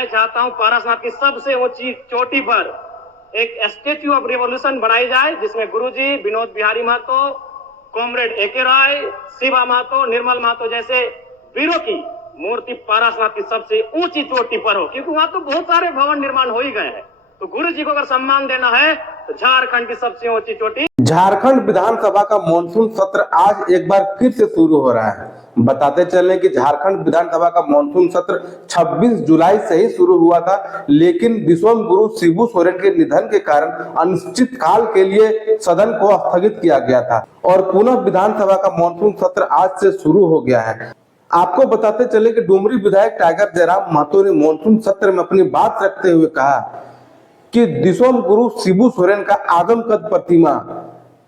मैं चाहता हूं पारसनाथ की सबसे ऊंची चोटी पर एक स्टैच्यू ऑफ रिवॉल्यूशन बनाई जाए, जिसमें गुरुजी, विनोद बिहारी महतो, कॉमरेड एके राय, शिवा महतो, निर्मल महतो जैसे वीरों की मूर्ति पारसनाथ की सबसे ऊंची चोटी पर हो, क्योंकि वहां तो बहुत सारे भवन निर्माण हो ही गए हैं। तो गुरु जी को अगर सम्मान देना है तो झारखंड की सबसे ऊंची चोटी। झारखंड विधानसभा का मानसून सत्र आज एक बार फिर से शुरू हो रहा है। बताते चलें कि झारखंड विधानसभा का मानसून सत्र 26 जुलाई से ही शुरू हुआ था, लेकिन विश्वम गुरु शिबू सोरेन के निधन के कारण अनिश्चित काल के लिए सदन को स्थगित किया गया था और पुनः विधानसभा का मानसून सत्र आज से शुरू हो गया है। आपको बताते चले कि डुमरी विधायक टाइगर जयराम महतो ने मानसून सत्र में अपनी बात रखते हुए कहा कि विश्वम गुरु शिबू सोरेन का आदमकद प्रतिमा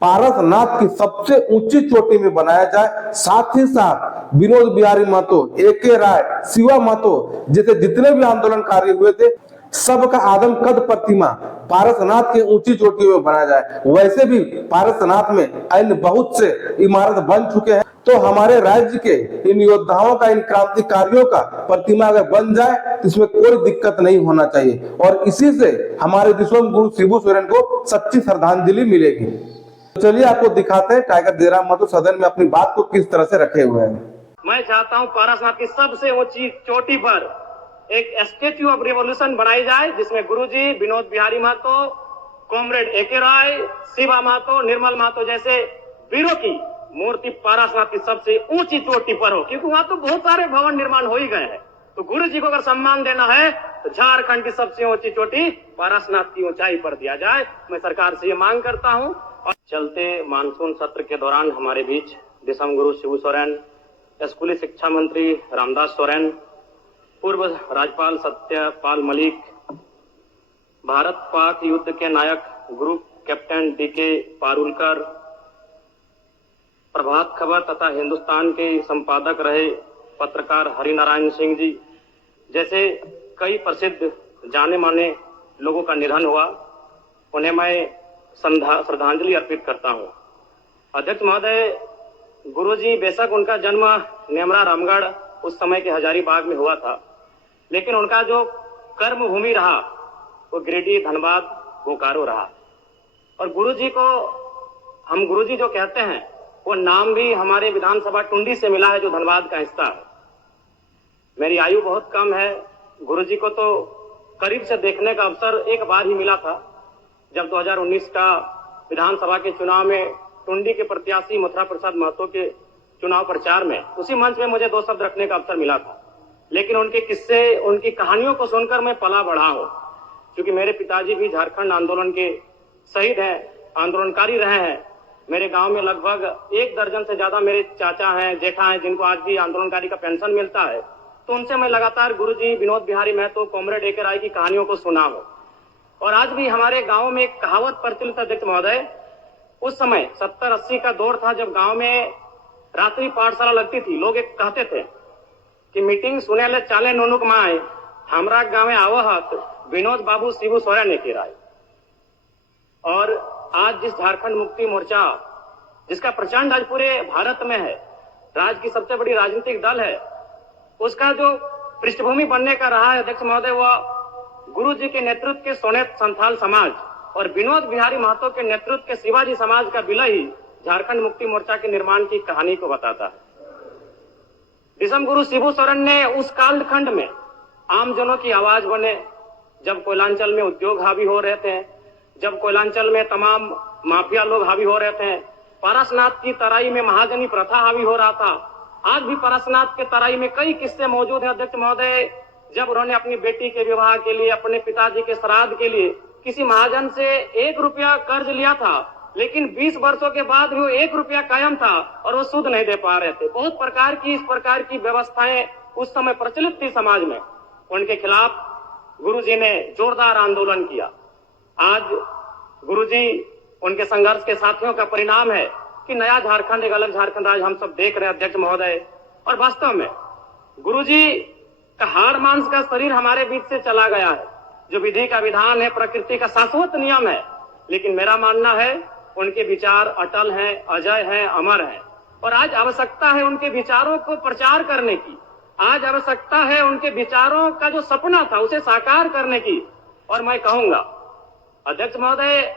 पारसनाथ की सबसे ऊंची चोटी में बनाया जाए, साथ ही साथ विनोद बिहारी महतो, एके राय, शिवा महतो जैसे जितने भी आंदोलनकारी हुए थे सबका आदमकद प्रतिमा पारसनाथ की ऊंची चोटी में बनाया जाए। वैसे भी पारसनाथ में अन्य बहुत से इमारत बन चुके हैं, तो हमारे राज्य के इन योद्धाओं का, इन क्रांतिकारियों का प्रतिमा अगर बन जाए तो इसमें कोई दिक्कत नहीं होना चाहिए और इसी से हमारे विश्वम गुरु शिबू सोरेन को सच्ची श्रद्धांजलि मिलेगी। तो चलिए आपको दिखाते हैं टाइगर जयराम महतो सदन में अपनी बात को किस तरह से रखे हुए हैं। मैं चाहता हूं पारसनाथ की सबसे ऊंची चोटी पर एक स्टैच्यू ऑफ रिवॉल्यूशन बनाई जाए, जिसमें गुरुजी, विनोद बिहारी महतो, कॉमरेड एके राय, शिवा महतो, निर्मल महतो जैसे वीरों की मूर्ति पारसनाथ की सबसे ऊंची चोटी पर हो, क्योंकि वहां तो बहुत सारे भवन निर्माण हो ही गए हैं। तो गुरु जी को अगर सम्मान देना है तो झारखंड की सबसे ऊंची चोटी पारसनाथ की ऊंचाई पर दिया जाए। मैं सरकार से ये मांग करता हूं। और चलते मानसून सत्र के दौरान हमारे बीच विश्वम गुरु शिबू सोरेन, स्कूली शिक्षा मंत्री रामदास सोरेन, पूर्व राज्यपाल सत्यपाल मलिक, भारत पाक युद्ध के नायक group captain DK Parulkar, Prabhat Khabar तथा हिंदुस्तान के संपादक रहे पत्रकार हरिनारायण सिंह जी जैसे कई प्रसिद्ध जाने माने लोगों का निधन हुआ, उन्हें मैं श्रद्धांजलि अर्पित करता हूं। अध्यक्ष महोदय, गुरुजी, बेशक उनका जन्म नेमरा रामगढ़ उस समय के हजारीबाग में हुआ था, लेकिन उनका जो कर्म भूमि रहा वो गिरिडीह, धनबाद, बोकारो रहा। और गुरुजी को हम गुरुजी जो कहते हैं वो नाम भी हमारे विधानसभा टुंडी से मिला है, जो धनबाद का हिस्सा है। मेरी आयु बहुत कम है, गुरुजी को तो करीब से देखने का अवसर एक बार ही मिला था, जब 2019 का विधानसभा के चुनाव में टुंडी के प्रत्याशी मथुरा प्रसाद महतो के चुनाव प्रचार में उसी मंच में मुझे 2 शब्द रखने का अवसर मिला था। लेकिन उनके किस्से, उनकी कहानियों को सुनकर मैं पला बढ़ा हूं, क्योंकि मेरे पिताजी भी झारखंड आंदोलन के शहीद हैं, आंदोलनकारी रहे हैं। मेरे गांव में लगभग 1 दर्जन से ज्यादा मेरे चाचा हैं, जेठा हैं, जिनको आज भी आंदोलनकारी का पेंशन मिलता है। तो उनसे मैं लगातार गुरुजी, विनोद बिहारी महतो, कॉमरेड एके राय की कहानियों को सुना हूं। और आज भी हमारे गांव में एक कहावत प्रचलित है अध्यक्ष महोदय, उस समय 70-80 का दौर था जब गांव में रात्रि पाठशाला लगती थी। लोग एक कहते थे कि मीटिंग सुने ले चाले नुनुक माए, हमरा गाँव में आवहत विनोद बाबू शिबू सोरेन एके राय। और आज जिस झारखंड मुक्ति मोर्चा, जिसका प्रचंड आज पूरे भारत में है, राज्य की सबसे बड़ी राजनीतिक दल है, उसका जो पृष्ठभूमि बनने का रहा है अध्यक्ष महोदय, वह गुरु जी के नेतृत्व के सोनेत संथाल समाज और विनोद बिहारी महतो के नेतृत्व के शिवाजी समाज का विलय ही झारखंड मुक्ति मोर्चा के निर्माण की कहानी को बताता है। विश्वम गुरु शिबू सोरेन ने उस कालखंड में आमजनों की आवाज बने, जब कोयलांचल में उद्योग हावी हो रहे थे, जब कोयलांचल में तमाम माफिया लोग हावी हो रहे थे, पारसनाथ की तराई में महाजनी प्रथा हावी हो रहा था। आज भी पारसनाथ के तराई में कई किस्से मौजूद हैं अध्यक्ष महोदय, जब उन्होंने अपनी बेटी के विवाह के लिए, अपने पिताजी के श्राद्ध के लिए किसी महाजन से 1 रुपया कर्ज लिया था, लेकिन 20 वर्षों के बाद भी वो 1 रुपया कायम था और वो सूद नहीं दे पा रहे थे। बहुत प्रकार की, इस प्रकार की व्यवस्थाएं उस समय प्रचलित थी समाज में। उनके खिलाफ गुरुजी ने जोरदार आंदोलन किया। आज गुरुजी, उनके संघर्ष के साथियों का परिणाम है कि नया झारखंड, एक अलग झारखंड आज हम सब देख रहे हैं अध्यक्ष महोदय। और वास्तव में गुरुजी का हाड़ मांस का शरीर हमारे बीच से चला गया है, जो विधि का विधान है, प्रकृति का शाश्वत नियम है। लेकिन मेरा मानना है उनके विचार अटल हैं, अजय हैं, अमर हैं। और आज आवश्यकता है उनके विचारों को प्रचार करने की। आज आवश्यकता है उनके विचारों का जो सपना था उसे साकार करने की। और मैं कहूंगा अध्यक्ष महोदय,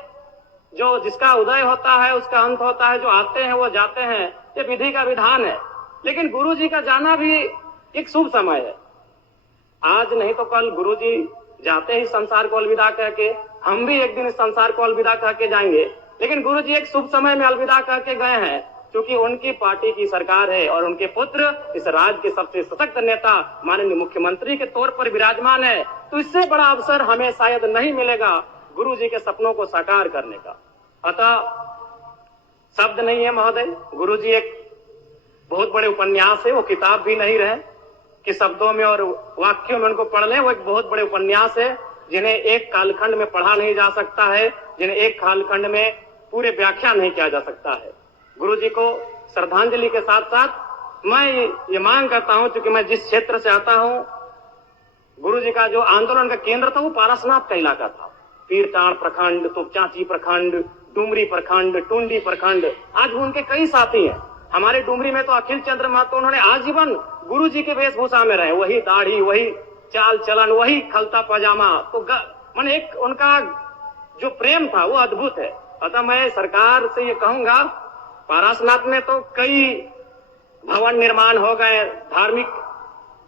जो जिसका उदय होता है उसका अंत होता है, जो आते हैं वो जाते हैं, ये विधि का विधान है। लेकिन गुरुजी का जाना भी एक शुभ समय है। आज नहीं तो कल गुरुजी जाते ही संसार को अलविदा कह के, हम भी एक दिन इस संसार को अलविदा कह के जाएंगे। लेकिन गुरुजी एक शुभ समय में अलविदा कह के गए हैं, क्योंकि उनकी पार्टी की सरकार है और उनके पुत्र इस राज्य के सबसे सशक्त नेता माननीय मुख्यमंत्री के तौर पर विराजमान है। तो इससे बड़ा अवसर हमें शायद नहीं मिलेगा गुरुजी के सपनों को साकार करने का। अतः शब्द नहीं है महोदय, गुरुजी एक बहुत बड़े उपन्यास है, वो किताब भी नहीं रहे कि शब्दों में और वाक्यों में उनको पढ़ लें। वो एक बहुत बड़े उपन्यास है जिन्हें एक कालखंड में पढ़ा नहीं जा सकता है, जिन्हें एक कालखंड में पूरे व्याख्या नहीं किया जा सकता है। गुरुजी को श्रद्धांजलि के साथ साथ मैं ये मांग करता हूं, क्योंकि मैं जिस क्षेत्र से आता हूं, गुरुजी का जो आंदोलन का केंद्र था वो पारसनाथ का इलाका था। पीरटाण प्रखंड, तोपचांची प्रखंड, डुमरी प्रखंड, टुंडी प्रखंड, आज भी उनके कई साथी हैं। हमारे डुमरी में तो अखिल चंद्र महतो, उन्होंने आजीवन गुरुजी के वेशभूषा में रहे, वही दाढ़ी, वही चाल चलन, वही खलता पजामा। तो मन एक उनका जो प्रेम था वो अद्भुत है। अतः मैं सरकार से ये कहूंगा, पारसनाथ में तो कई भवन निर्माण हो गए धार्मिक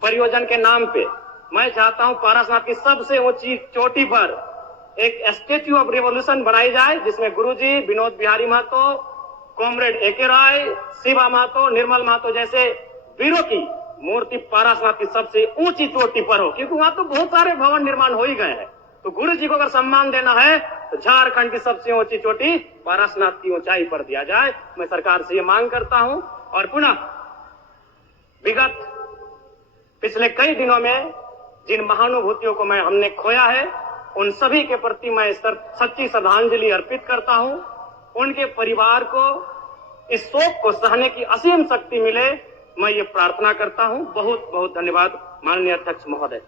परियोजन के नाम पे। मैं चाहता हूं पारसनाथ की सबसे ऊंची चोटी पर एक स्टैच्यू ऑफ रिवॉल्यूशन बनाई जाए, जिसमें गुरुजी, विनोद बिहारी महतो, कॉमरेड एके राय, शिवा महतो, निर्मल महतो जैसे वीरों की मूर्ति पारसनाथ की सबसे ऊंची चोटी पर हो, क्योंकि वहां तो बहुत सारे भवन निर्माण हो ही गए हैं। तो गुरुजी को अगर सम्मान देना है तो झारखंड की सबसे ऊंची चोटी पारसनाथ की ऊंचाई पर दिया जाए। मैं सरकार से ये मांग करता हूं। और पुनः विगत पिछले कई दिनों में जिन महानुभूतियों को हमने खोया है, उन सभी के प्रति मैं सच्ची श्रद्धांजलि अर्पित करता हूं। उनके परिवार को इस शोक को सहने की असीम शक्ति मिले, मैं ये प्रार्थना करता हूं। बहुत बहुत धन्यवाद माननीय अध्यक्ष महोदय।